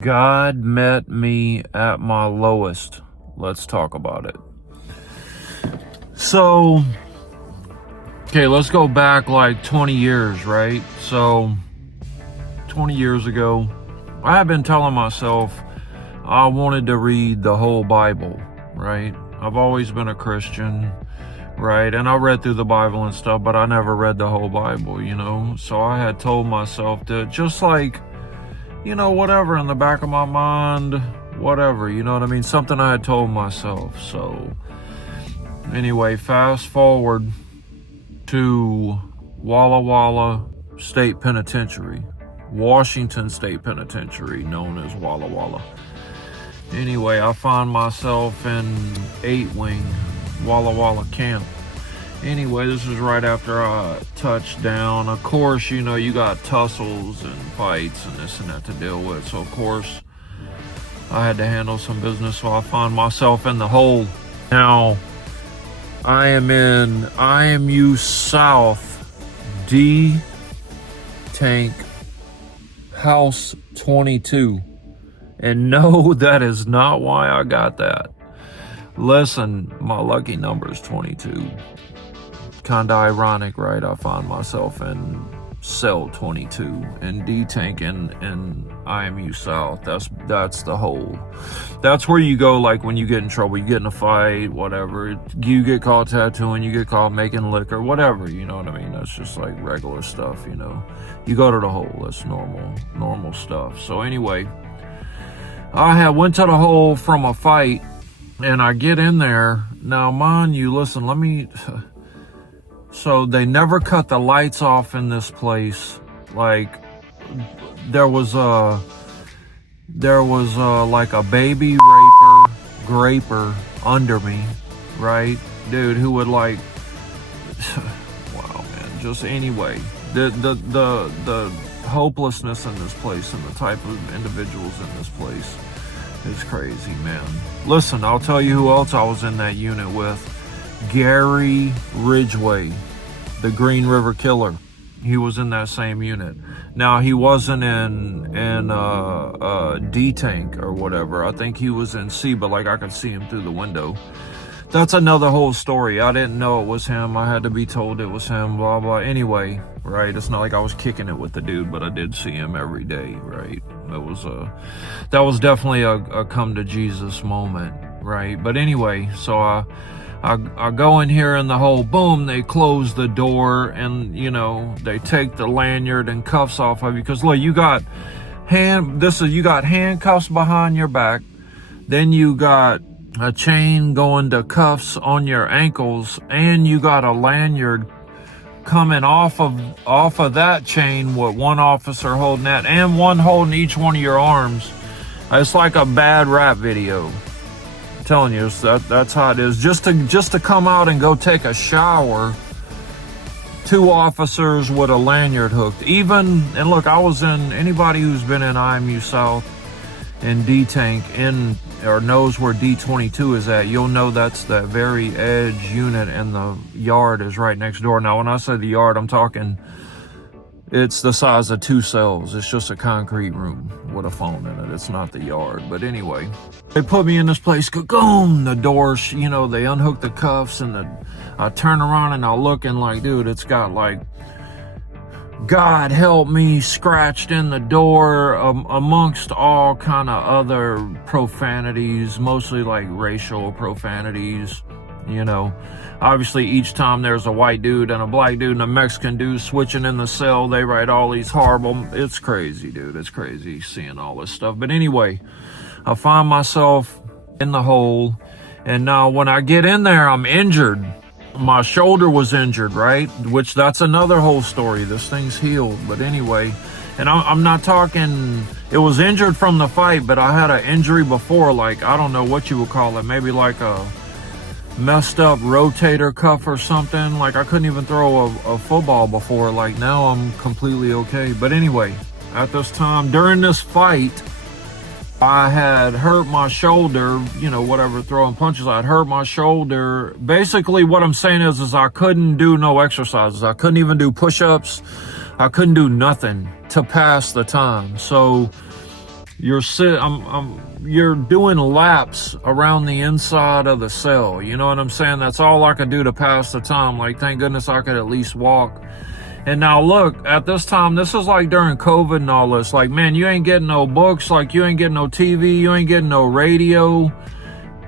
God met me at my lowest. Let's talk about it. So, okay, let's go back like 20 years, right? So, 20 years ago, I had been telling myself I wanted to read the whole Bible, right? I've always been a Christian, right? And I read through the Bible and stuff, but I never read the whole Bible, So I had told myself to just like, whatever in the back of my mind, whatever, you know what I mean? Something I had told myself. So anyway, fast forward to Walla Walla State Penitentiary, Washington State Penitentiary, known as Walla Walla. Anyway, I find myself in 8 Wing, Walla Walla Camp. Anyway, this is right after I touched down. Of course, you got tussles and fights and this and that to deal with. So, of course, I had to handle some business. So I find myself in the hole. Now, I am in IMU South D Tank House 22. And no, that is not why I got that. Listen, my lucky number is 22. Kinda ironic, right? I find myself in cell 22 in D-Tank in IMU South. That's the hole. That's where you go, like, when you get in trouble, you get in a fight, whatever. You get caught tattooing, you get caught making liquor, you know what I mean? That's just like regular stuff, You go to the hole. That's normal stuff. So anyway, I went to the hole from a fight, and I get in there. Now, mind you, listen, So they never cut the lights off in this place. Like, there was like a baby graper under me, right? Dude, who would like, wow, man, just anyway, the hopelessness in this place and the type of individuals in this place is crazy, man. Listen, I'll tell you who else I was in that unit with. Gary Ridgway, the Green River Killer. He was in that same unit. Now, he wasn't in D-Tank or whatever. I think he was in C, but like I could see him through the window. That's another whole story. I didn't know it was him. I had to be told it was him, blah, blah. Anyway, right? It's not like I was kicking it with the dude, but I did see him every day, right? That was definitely a come to Jesus moment, right? But anyway, so I go in here and the whole boom, they close the door and, they take the lanyard and cuffs off of you. Because look, you got handcuffs behind your back. Then you got a chain going to cuffs on your ankles, and you got a lanyard coming off of that chain with one officer holding that and one holding each one of your arms. It's like a bad rap video. Telling you, that's how it is. Just to come out and go take a shower, 2 officers with a lanyard hooked. And look, I was in, anybody who's been in IMU South and D-Tank or knows where D22 is at, you'll know that's that very edge unit, and the yard is right next door. Now, when I say the yard, I'm talking, it's the size of 2 cells. It's just a concrete room with a phone in it. It's not the yard. But anyway, they put me in this place. Boom! The doors, they unhook the cuffs, and I turn around and I look, and like, dude, it's got like, God help me scratched in the door, amongst all kind of other profanities, mostly like racial profanities. Obviously each time there's a white dude and a black dude and a Mexican dude switching in the cell, they write all these horrible, it's crazy, dude. It's crazy seeing all this stuff. But anyway, I find myself in the hole, and now when I get in there, I'm injured. My shoulder was injured, right? Which that's another whole story. This thing's healed. But anyway, and I'm not talking, it was injured from the fight, but I had an injury before, like, I don't know what you would call it, maybe like a messed up rotator cuff or something. Like, I couldn't even throw a football before. Like, now I'm completely okay. But anyway, at this time, during this fight, I had hurt my shoulder, whatever, throwing punches. I'd hurt my shoulder. Basically, what I'm saying is I couldn't do no exercises. I couldn't even do push-ups. I couldn't do nothing to pass the time. So you're doing laps around the inside of the cell. You know what I'm saying? That's all I could do to pass the time. Like, thank goodness I could at least walk. And now look, at this time, this is like during COVID and all this. Like, man, you ain't getting no books. Like, you ain't getting no TV. You ain't getting no radio.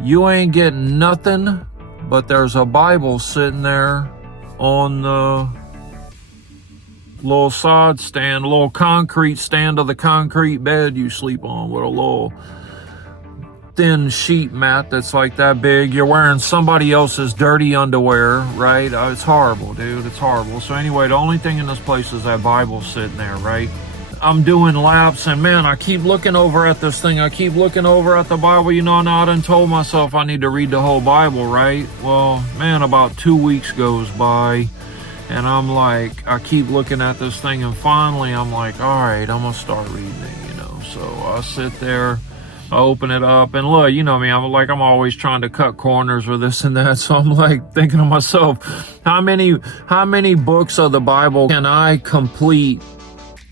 You ain't getting nothing. But there's a Bible sitting there on the little side stand, little concrete stand of the concrete bed you sleep on, with a little thin sheet mat that's like that big. You're wearing somebody else's dirty underwear, right? It's horrible, dude. It's horrible. So anyway, the only thing in this place is that Bible sitting there, right? I'm doing laps, and man, I keep looking over at this thing. I keep looking over at the Bible. You know, now I done told myself I need to read the whole Bible, right? Well, man, about 2 weeks goes by, and I'm like, I keep looking at this thing, and finally I'm like, all right, I'm gonna start reading it, you know. So I sit there, I open it up, and look, you know me, I'm always trying to cut corners or this and that. So I'm like thinking to myself, how many books of the Bible can I complete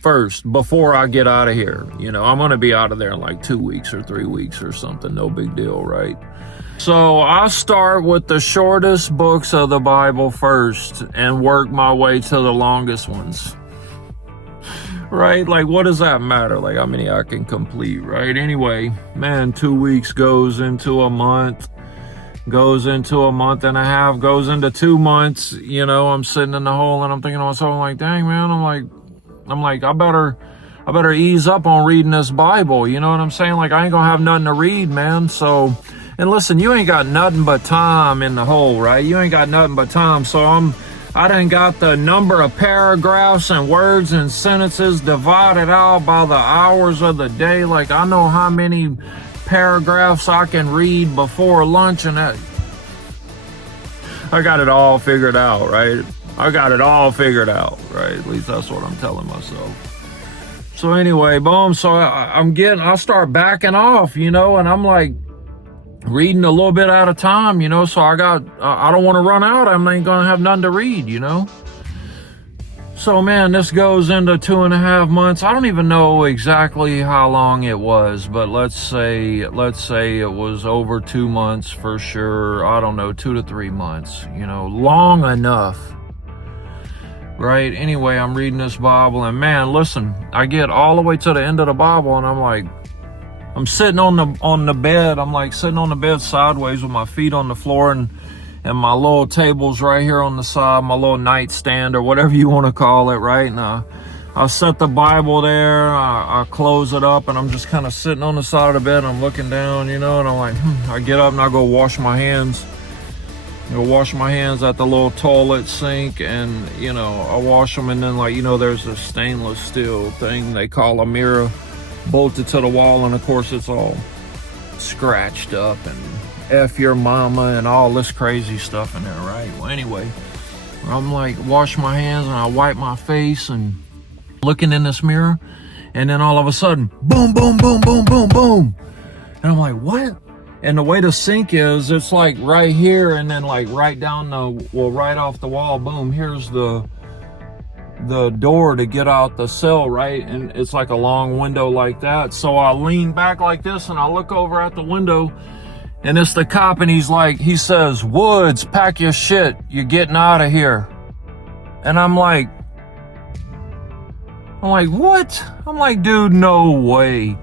first before I get out of here? You know, I'm gonna be out of there in like 2 weeks or 3 weeks or something. No big deal, right? So I start with the shortest books of the Bible first and work my way to the longest ones. Right? Like, what does that matter? Like, how many I can complete, right? Anyway, man, 2 weeks goes into a month, goes into a month and a half, goes into 2 months. You know, I'm sitting in the hole and I'm thinking to myself, I'm like, dang, man, I'm like, I better ease up on reading this Bible. You know what I'm saying? Like, I ain't gonna have nothing to read, man. So, and listen, you ain't got nothing but time in the hole, right? You ain't got nothing but time. So I done got the number of paragraphs and words and sentences divided out by the hours of the day. Like, I know how many paragraphs I can read before lunch, and that, I got it all figured out, right? I got it all figured out, right? At least that's what I'm telling myself. So anyway, boom. So I start backing off, you know, and I'm like reading a little bit at a time, you know. So I don't want to run out. I ain't gonna have nothing to read, you know. So man, this goes into 2.5 months. I don't even know exactly how long it was, but let's say it was over 2 months for sure. I don't know, 2 to 3 months, you know, long enough. Right? Anyway, I'm reading this Bible, and man, listen, I get all the way to the end of the Bible, and I'm like, I'm sitting on the bed. I'm like sitting on the bed sideways with my feet on the floor, and my little table's right here on the side, my little nightstand or whatever you want to call it, right? And I set the Bible there, I close it up, and I'm just kind of sitting on the side of the bed, and I'm looking down, you know, and I'm like, I get up and I go wash my hands. I wash my hands at the little toilet sink, and, you know, I wash them, and then, like, you know, there's a stainless steel thing they call a mirror bolted to the wall, and of course it's all scratched up and F your mama and all this crazy stuff in there, right? Well, anyway, I'm like, wash my hands, and I wipe my face and looking in this mirror, and then all of a sudden, boom, boom, boom, boom, boom, boom. And I'm like, what? And the way the sink is, it's like right here, and then like right down right off the wall, boom, here's the door to get out the cell, right? And it's like a long window like that. So I lean back like this, and I look over at the window, and it's the cop, and he says, Woods, pack your shit, you're getting out of here. And I'm like, what? I'm like, dude, no way.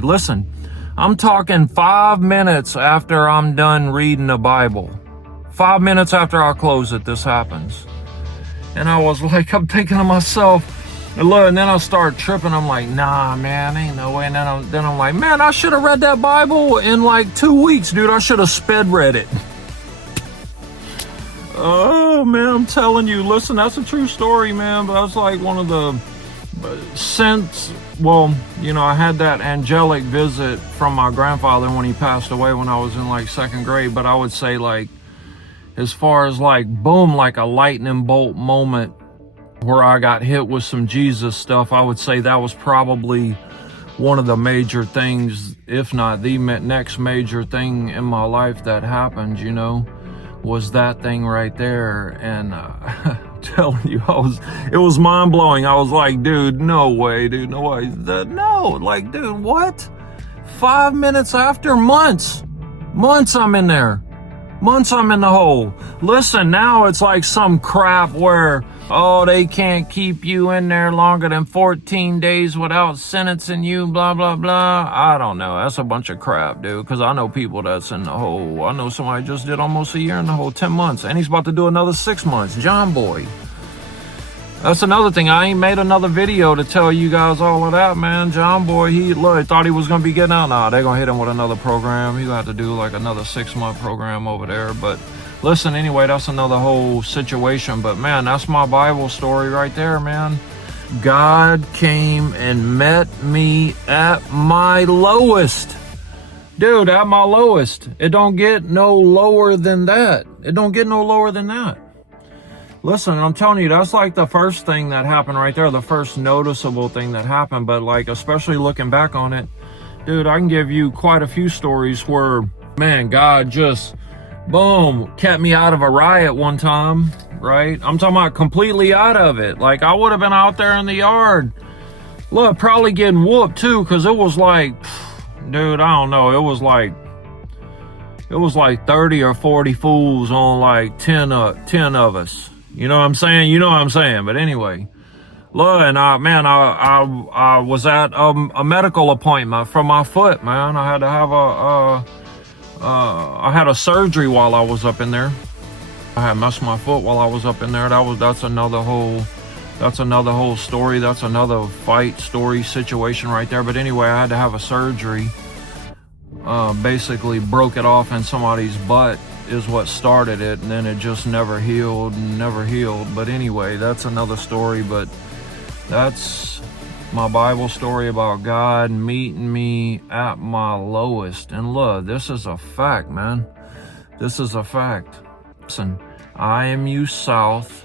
Listen, I'm talking 5 minutes after I'm done reading the Bible. 5 minutes after I close it, this happens. And I was like, I'm thinking to myself, look, and then I start tripping. I'm like, nah, man, ain't no way. And then I'm like, man, I should have read that Bible in like 2 weeks, dude. I should have sped read it. Oh, man, I'm telling you, listen, that's a true story, man. But that's like one of the, I had that angelic visit from my grandfather when he passed away when I was in like 2nd grade. But I would say, like, as far as like, boom, like a lightning bolt moment where I got hit with some Jesus stuff, I would say that was probably one of the major things, if not the next major thing in my life that happened, you know, was that thing right there. And telling you, it was mind blowing. I was like, dude, no way, dude, no way. No, like, dude, what? 5 minutes after, months I'm in there. Months I'm in the hole. Listen, now it's like some crap where, oh, they can't keep you in there longer than 14 days without sentencing you, blah, blah, blah. I don't know. That's a bunch of crap, dude, because I know people that's in the hole. I know somebody just did almost a year in the hole, 10 months, and he's about to do another 6 months. John Boy. That's another thing. I ain't made another video to tell you guys all of that, man. John Boy, he thought he was going to be getting out. Nah, they're going to hit him with another program. He's going to have to do like another 6-month program over there. But listen, anyway, that's another whole situation. But man, that's my Bible story right there, man. God came and met me at my lowest. Dude, at my lowest. It don't get no lower than that. It don't get no lower than that. Listen, I'm telling you, that's like the first thing that happened right there, the first noticeable thing that happened. But like, especially looking back on it, dude, I can give you quite a few stories where, man, God just, boom, kept me out of a riot one time, right? I'm talking about completely out of it. Like, I would have been out there in the yard. Look, probably getting whooped too, because it was like, dude, I don't know, it was like 30 or 40 fools on like 10 of us. You know what I'm saying? You know what I'm saying. But anyway, look, and I was at a medical appointment for my foot, man. I had to have I had a surgery while I was up in there. I had messed my foot while I was up in there. That's another whole story. That's another fight story situation right there. But anyway, I had to have a surgery. Basically broke it off in somebody's butt is what started it, and then it just never healed. But anyway, that's another story. But that's my Bible story about God meeting me at my lowest. And look, this is a fact, man. This is a fact. Listen, IMU South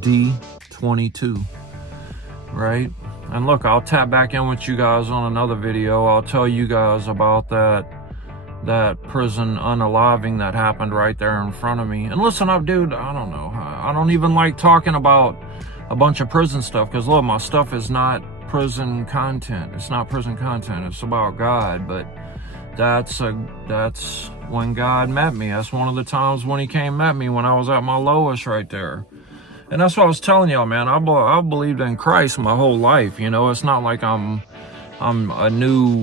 D22, right? And look, I'll tap back in with you guys on another video. I'll tell you guys about that prison unaliving that happened right there in front of me. And listen up, dude, I don't know. I don't even like talking about a bunch of prison stuff, because look, my stuff is not prison content. It's not prison content. It's about God. But that's when God met me. That's one of the times when he came and met me, when I was at my lowest right there. And that's what I was telling y'all, man. I believed in Christ my whole life. You know, it's not like I'm a new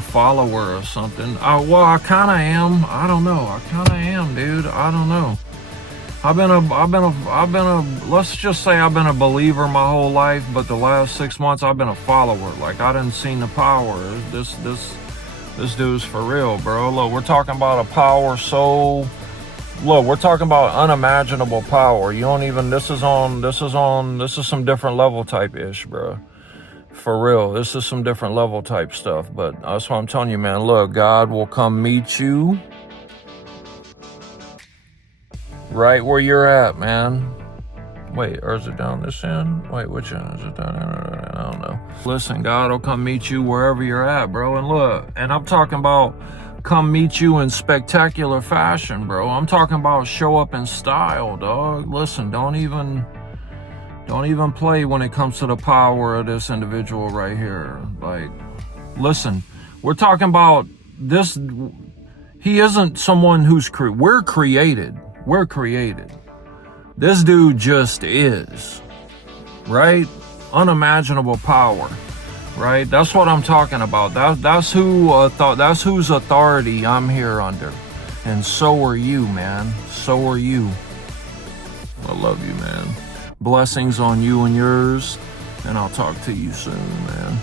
follower or something. Well, I kind of am. I don't know. I kind of am, dude. I don't know. I've been a, let's just say I've been a believer my whole life, but the last 6 months I've been a follower. Like, I didn't see the power. This dude's for real, bro. Look, we're talking about a power so, look, we're talking about unimaginable power. You don't even, this is some different level type ish, bro. For real, this is some different level type stuff. But that's what I'm telling you, man. Look, God will come meet you right where you're at, man. Wait, or is it down this end? Wait, which end is it down? I don't know. Listen, God will come meet you wherever you're at, bro. And look, and I'm talking about come meet you in spectacular fashion, bro. I'm talking about show up in style, dog. Listen, don't even play when it comes to the power of this individual right here. Like, listen, we're talking about this. He isn't someone who's we're created. We're created. This dude just is, right? Unimaginable power, right? That's what I'm talking about. That's whose authority I'm here under. And so are you, man. So are you. I love you, man. Blessings on you and yours, and I'll talk to you soon, man.